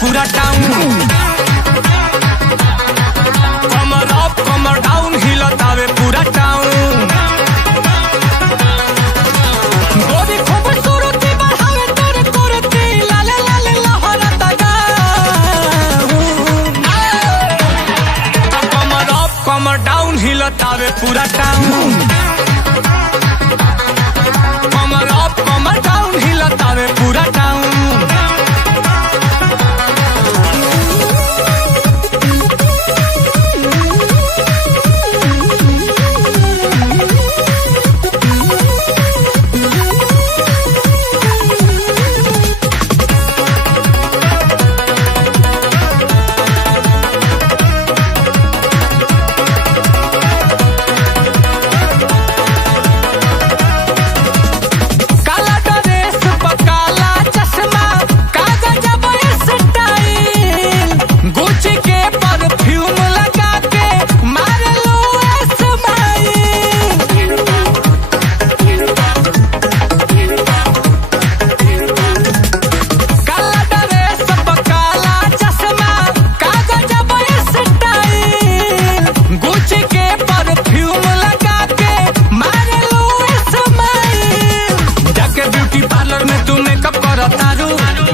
पूरा टाउन। कमर अप कमर डाउन हिलतावे पूरा टाउन। गोरी खूबसूरती बढ़ावे तोरे कुर्ती लाले लाले लहरता गाऊन। कमर अप कमर डाउन हिलतावे पूरा टाउन। कमर अप कमर डाउन हिलतावे पूरा टाउन।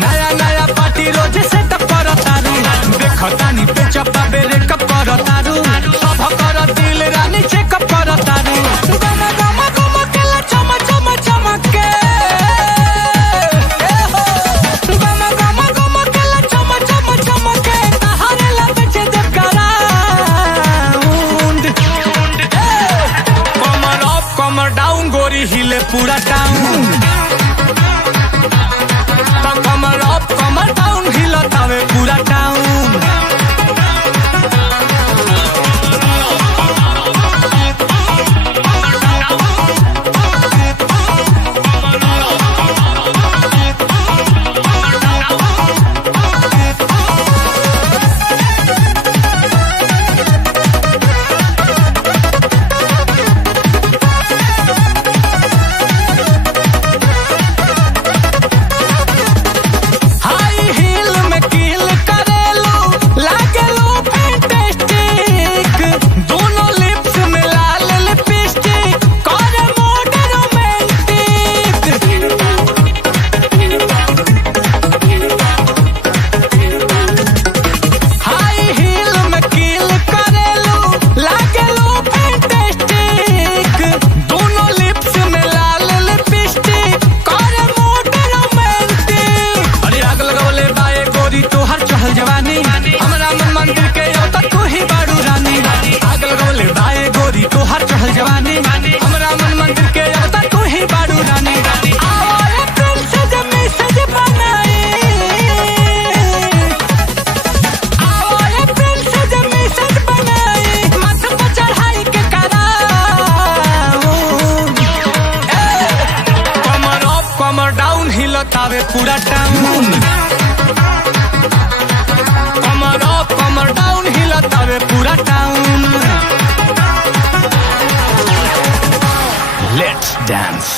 नया नया पार्टी रोज सेटअप करतारू। देखतानी पे चप्पा बेरे कप करतारू। सब कर दिल रानी चेकअप करतारू। गम गम गम केला चम चम चमके। गम गम गम केला चम चम चमके। तहारे लबचे दे ग्राउंड। कमर अप कमर डाउन गोरी हिले पूरा टाउन। कमर अप कमर डाउन हिलतावे पूरा टाउन। हिलतावे पूरा टाउन। कमर अप कमर डाउन हिलतावे पूरा टाउन। Lettuce dance.